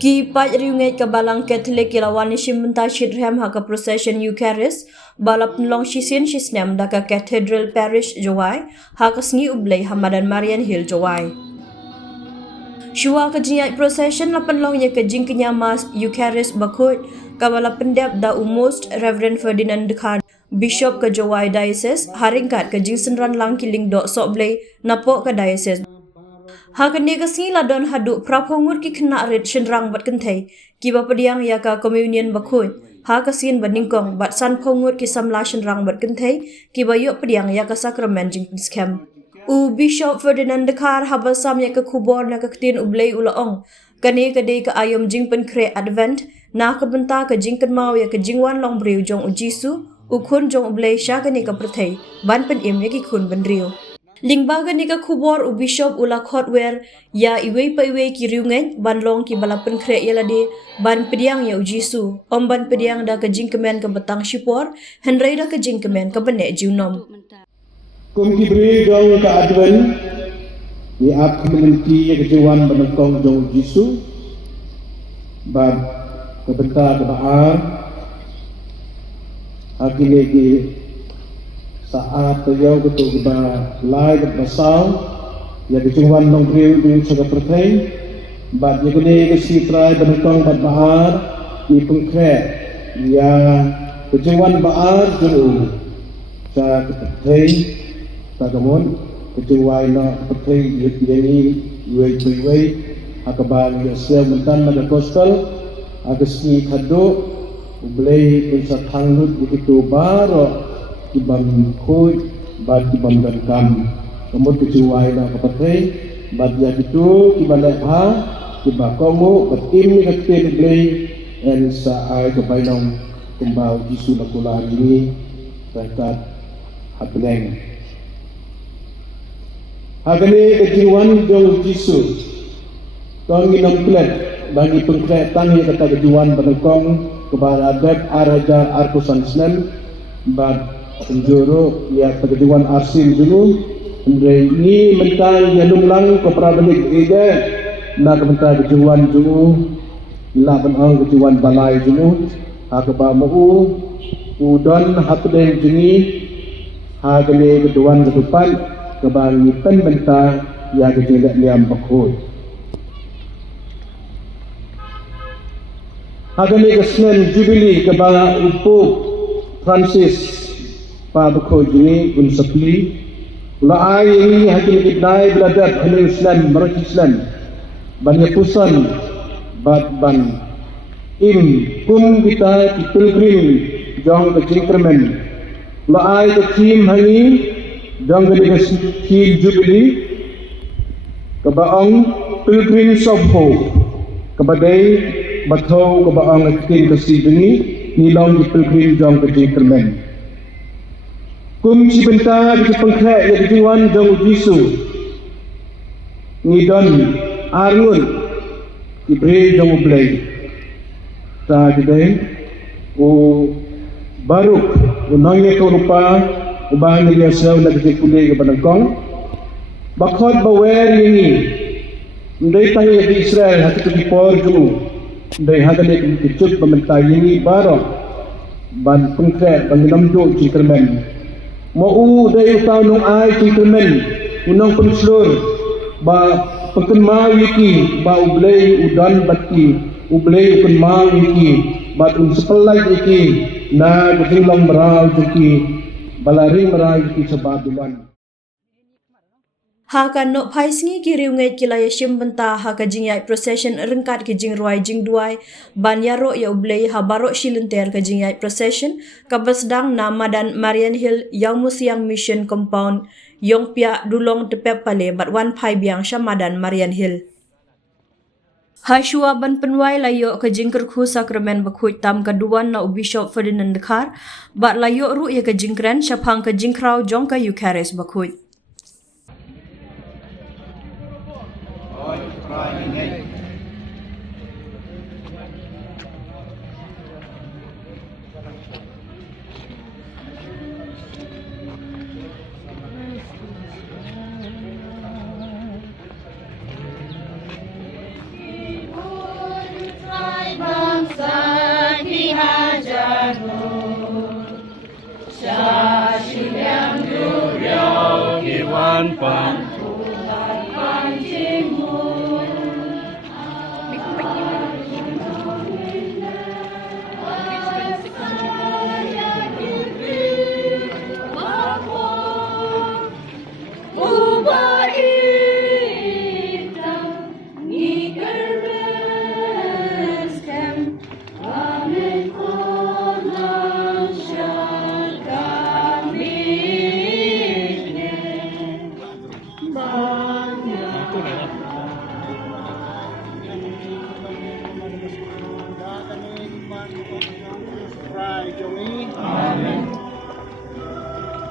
Ki pat riunget ke balang Catholic ilawan shimunta shidrem haka procession Eucharist balap nlong shisin shisnem daka Cathedral Parish Jowai haka sngi ublay Hamadan Marian Hill Jowai. Shua ke jinyat procession lapan long ye ke jing kenyamas Eucharist bakut kabala pendep da Most Reverend Ferdinand Dekhar Bishop ke Jowai Diocese haringkat ke jing senran lang kiling dok sok blay napok ke diocese. Hakani kasih ladon haduk praponggur ki kena red shenrang bat kentai ki bapadiang ya ka communion bakun ha kasin baningkong bat san pongur ki samla shenrang bat kentai ki bayuk padiang ya ka sakramen jing scam u Bishop Ferdinand Dekhar habasam ya ka kubor na ka ketin ublay ulaong kani kadai ka ayom jing penkre advent na ka benta ka jing kenmau ya ka jingwan long briu jong ujisu ukun jong ublay sya kani ka perthai ban pen im ya ki kun benriu Lingbaga ni ka kubor u Bishop ula khotwer ya iwe pa iwe ki riungen ban long ki balapen kre yalade ban pediang ya ujisu om ban pediang da ka jingkemen ka betang shipor henrei da ka jingkemen ka bene jiunom kum ki bri dong ka adwen ni ap kemenki ya kejuan banengkong jong ujisu ban ka benta ka baar hakile ki saat beliau betul kita live bersau ya kecuali nong beliau di sekolah pertai bad ya kini kesi try benekong bad bahar di pengkret ya kecuali bahar jauh sa pertai tak kemun kecuali na pertai ini wei akaban ya siap mentan pada kostel agaknya kado boleh bisa tanggut begitu baru kibam khoi bad kibam dan kam kemudian kecuali na kapatay bad ya itu kibale ha kibakongo batim ni katin blay and sa ay kabaynong kumbaw Jisu na kulaan ini terkat hapileng hagani kejuan jong Jisu tong ginamklet bagi pengkretan yang kata kejuan penekong kepada adat araja arkusan senen bad penjuru ya kejuan arsin dulu ini mentang yang lang keperabalik ide nak mentang kejuan dulu laban ang kejuan balai dulu akaba mau udon hatden jini hagale kejuan ketupan kebang pen mentang ya kejuan liam bakut hagale kesnen jubilee kebang upu Francis Pabko jini gun sepli ula ai ini hakim kidnai beladat halil Islam barat Islam banyak pusan ban im kum kita pilgrim jong ke jingkermen ula ai ke tim hangi jong ke ki jubili ke baong pilgrim sobho ke badai bathau ke baong ke sidini nilong di pilgrim jong ke jingkermen kum si benta di pengkret ya dijuan jong Jisu ngidon arngun ibri jong ublay ta gede o baruk unangye ko rupa ubahan ni yasaw na di kulay ke banagkong bakot bawer ini ndai tayo di Israel hati to dipor jung ndai hagale kicut pementay ini baro ban pengkret banginamdo jingkermen mau dari tahu nung ai cingkemen unang penslur ba pengkenma wiki ba ublay udan bati ublay ukenma wiki ba unsepelai wiki na kutinglang merau wiki balari merau wiki sebabulan Haka no paisngi ki riunget ki laya shimbenta haka jingyai procession rengkat ki jing ruai jing duai ban yaro ya ublay ha barok shilenter ka jingyai procession kabasdang na Madan Marian Hill yang musiang mission compound yong pia dulong tepep pale bat wan pai biang Madan Marian Hill Hashua ban penwai layo ke jingker khu sakramen bakhuj tam kaduan na Bishop Ferdinand Dekhar bat layo ru ya ke jingkren syapang ke jingkrau jong ka Eucharist bakhuj Tuhan Pan.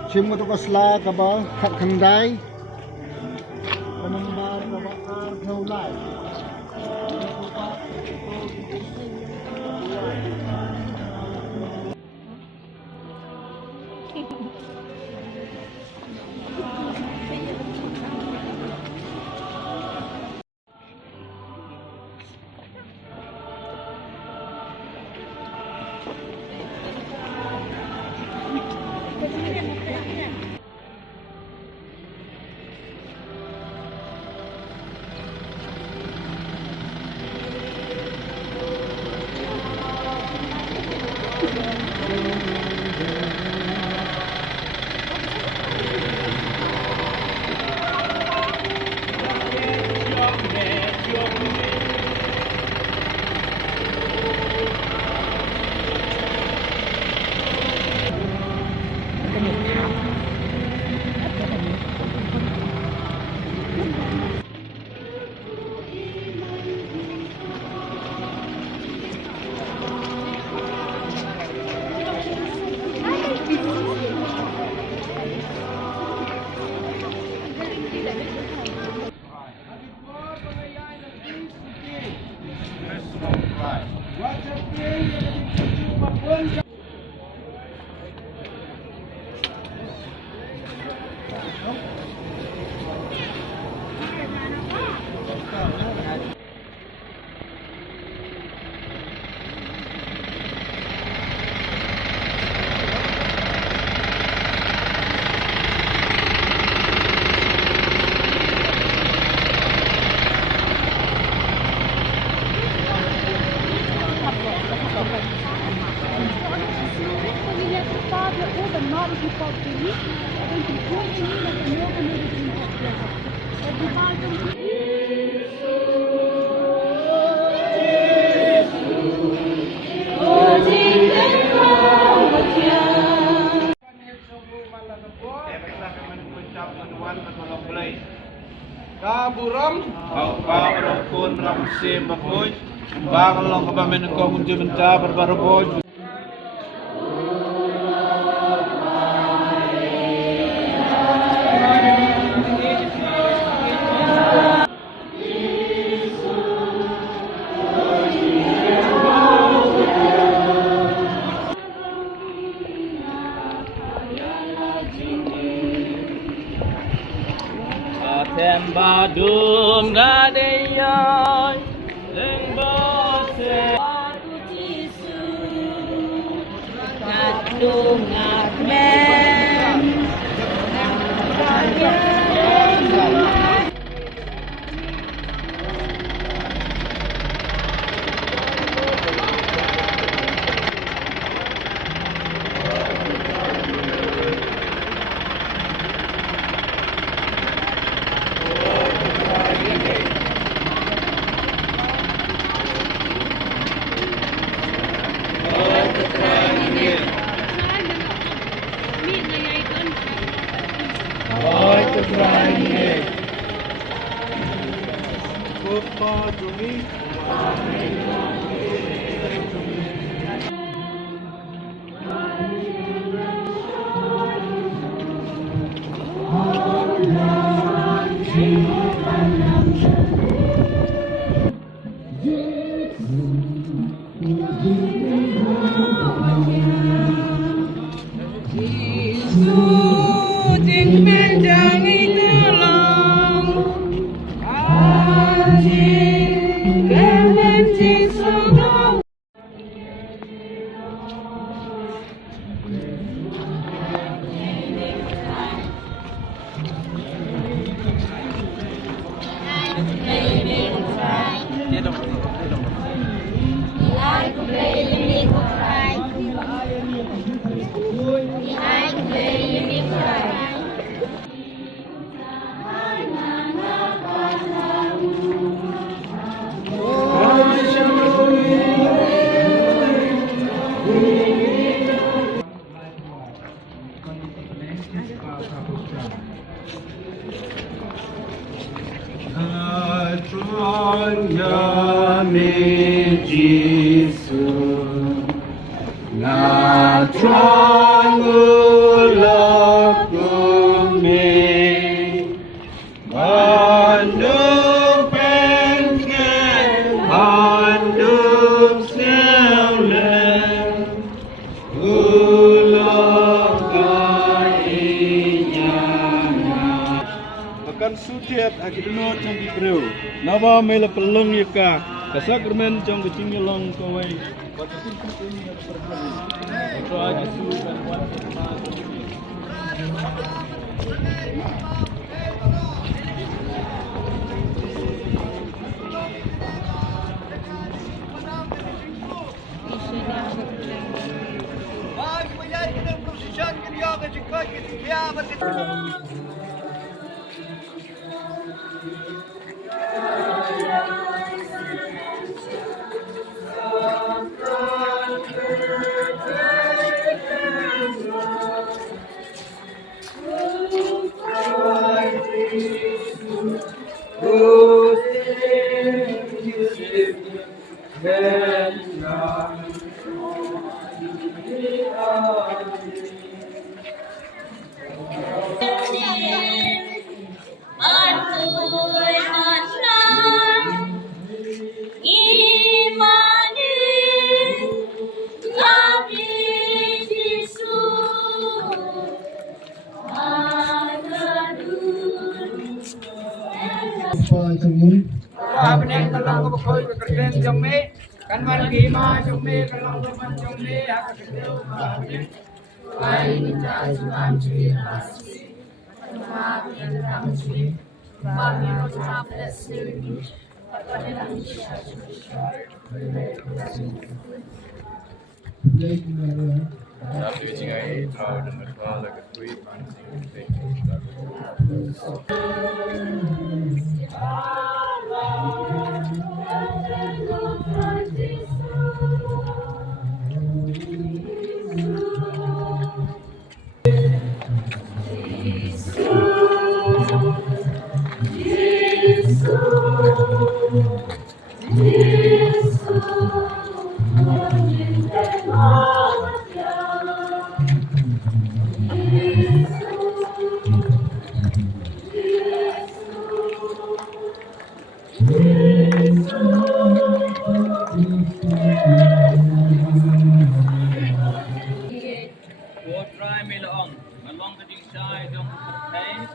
Simu tu kasla kaba hak kandai penambar kaba argaulai Kaburam, kaburam pun ramsim bakuj, bakalong kapamin ko kunci benta berbaraboj. Badum gadeyoy lengbose Patu Jisu Ngadung ngadmen Dia dong. Akan sudiat akiduno trong kibreu nawa mela pelong yaka kasakremen trong kecing long kawai patatin ini ada perbuatan itu aja su dan wan Abang kalau kau berkoi bekerja jombe, kan mandi mah jombe kalau teman jombe aku kerja. Lain cara Tuhan pasti. Maaf yang kami sih, maaf yang kami blessing. Tapi jika itu dengan kalau ketui Buat try melong, along the side of the pain.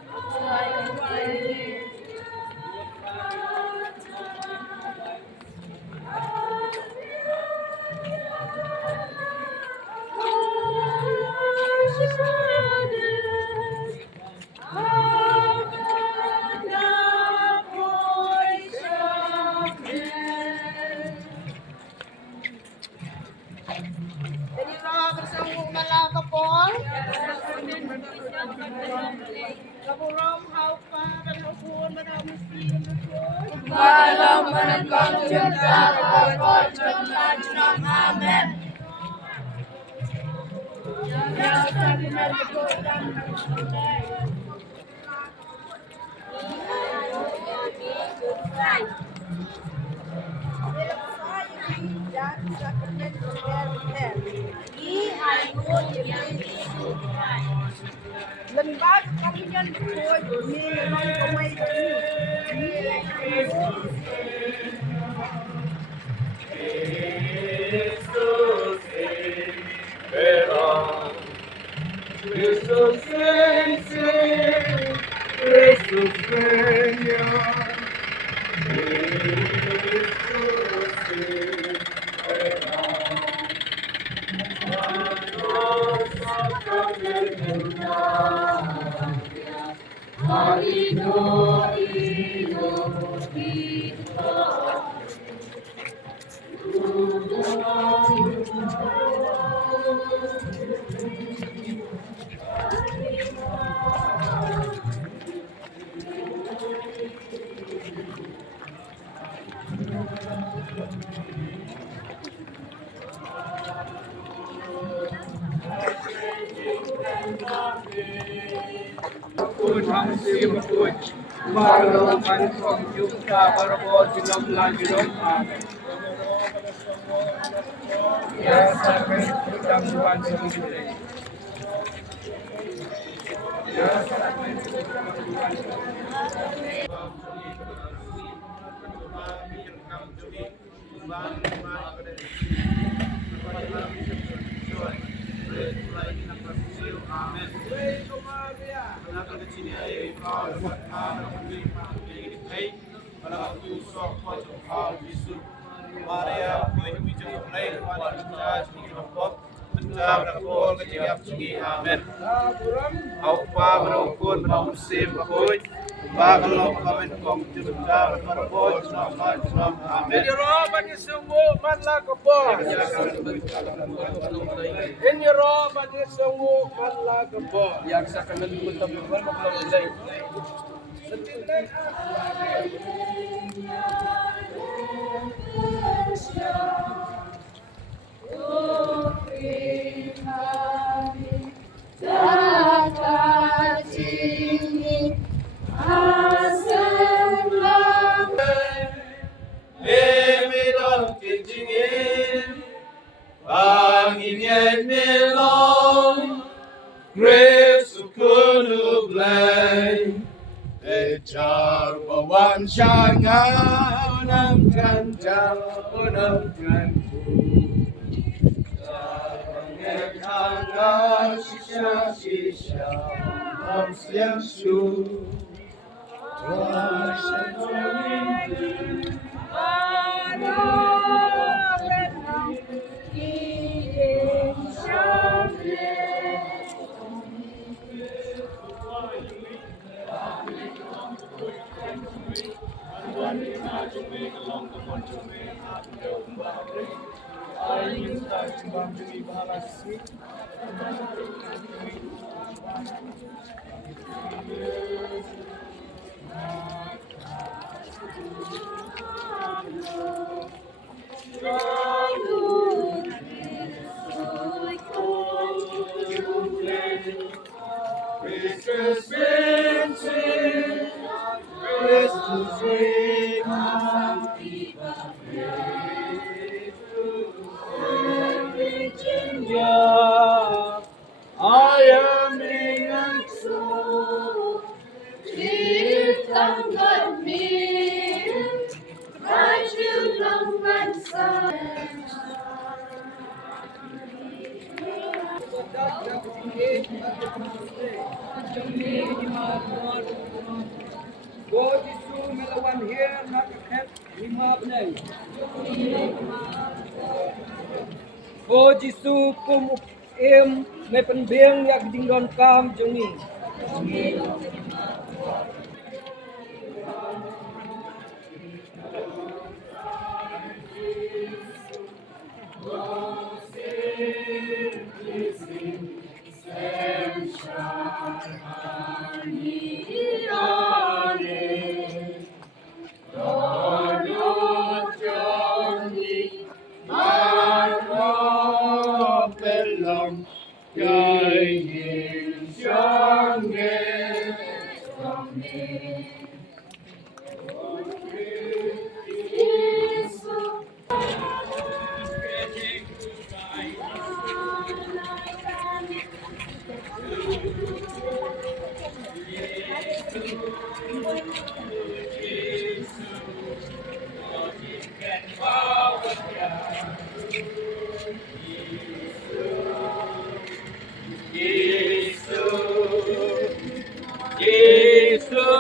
Lần ba công nhân thôi, như non có mấy Hallelujah. Suya Mapuy. Maralaman kong Yuka Barabo Sinom Langinom. Ya sampai kita Tuhan sendiri. Ya sampai Maria, amen. Au pa menukun musim bakoy. Bagalong kami kong tinutang marabot nama amen. Inyeroban isungu manla kapo. Inyeroban isungu manla kapo. Yang sakan nalipun tabuhan maklumilay. God Isu melawan here nakakhet lima benay. God Isu kum em may penbeng yak dinggon kam jungi. Christus,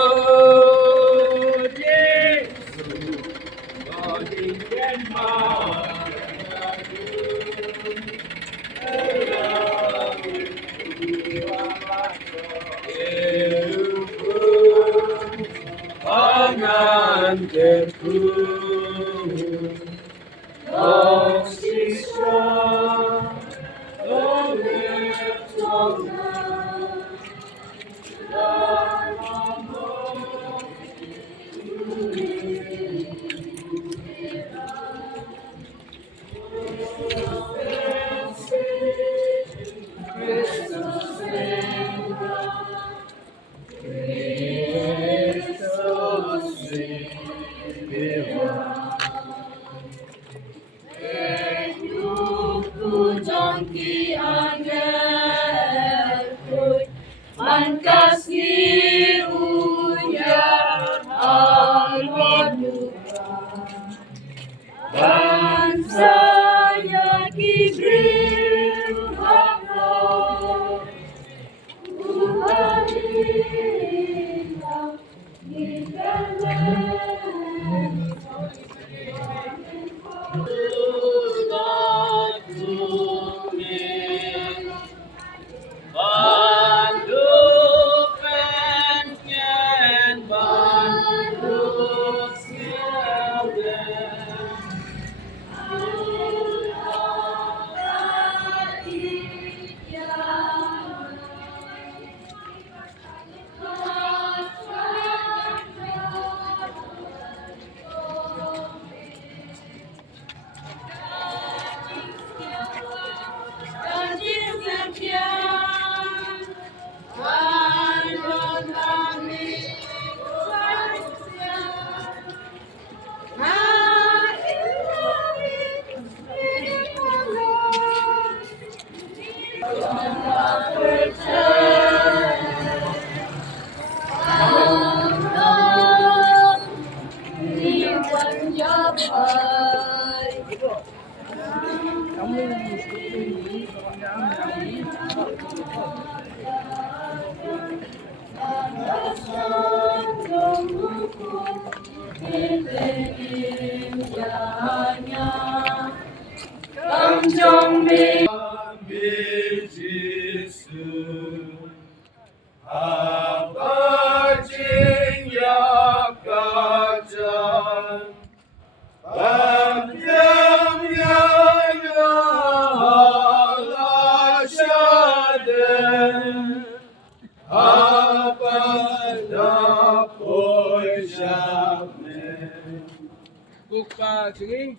Buka sini.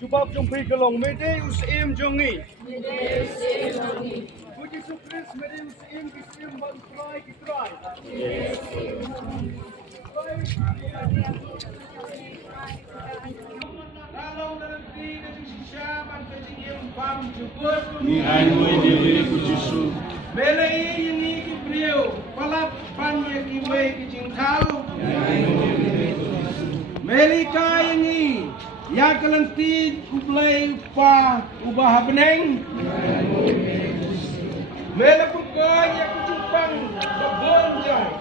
Jubab jumpi kelong mede usim jongi. Puji Sukris mede usim bang kitrai. Kalau nanti dari sisa bantu yang pam jubur. Ni anu dewe kujusu. Bela ini kibriu, palap panya kiwe kicingkau. Melika ini, ya kelenti kublai ubah beneng. Mela buka ya kucupang begonjang.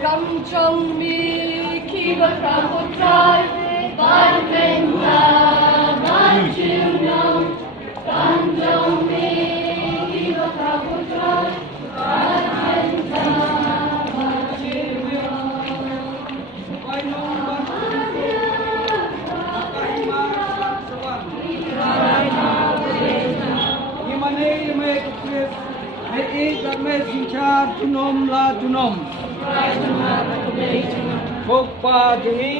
Ram trong mi khi bậc ra một trai ban bên ta ban chiều nhau ban trong mi khi bậc ra một trai ban bên ta ban chiều nhau Gimana me kepres me me sinchar tunom la tunom. Pokpa jungi.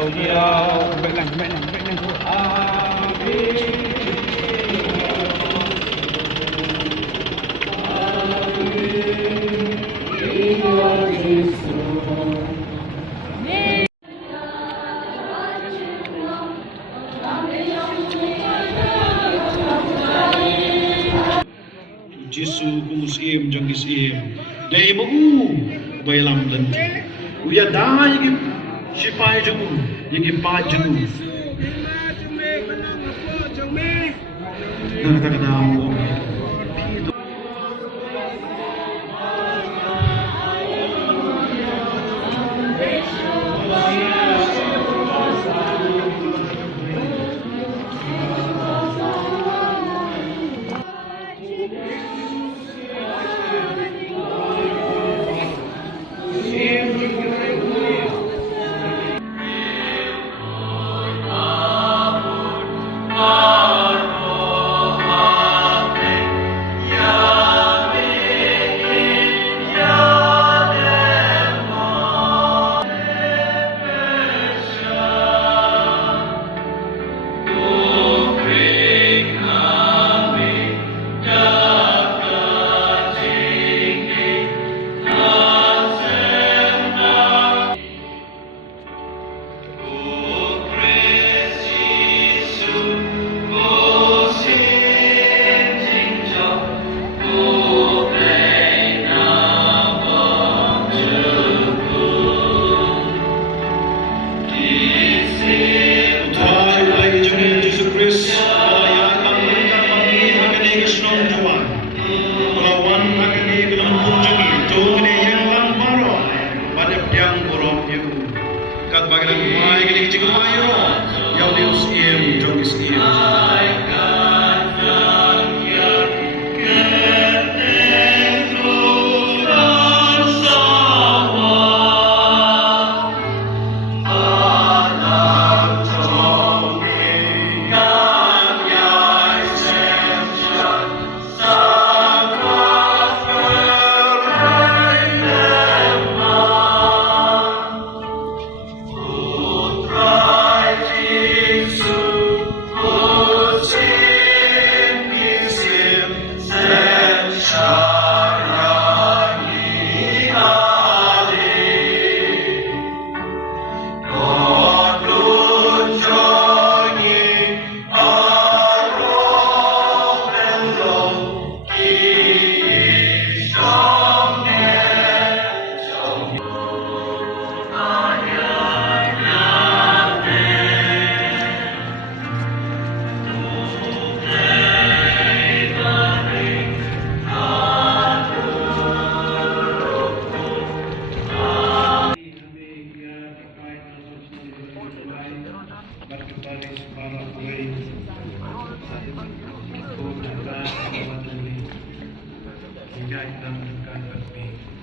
Baik lang. Amin. Jisu kumusiem jang isiem. Dai bu bailam dan. Uya da yigi sipai jang yigi pa jang. Nang tak tahu. Kat bagian mai gini cikgu mayo, yang dius iem, jong is iem.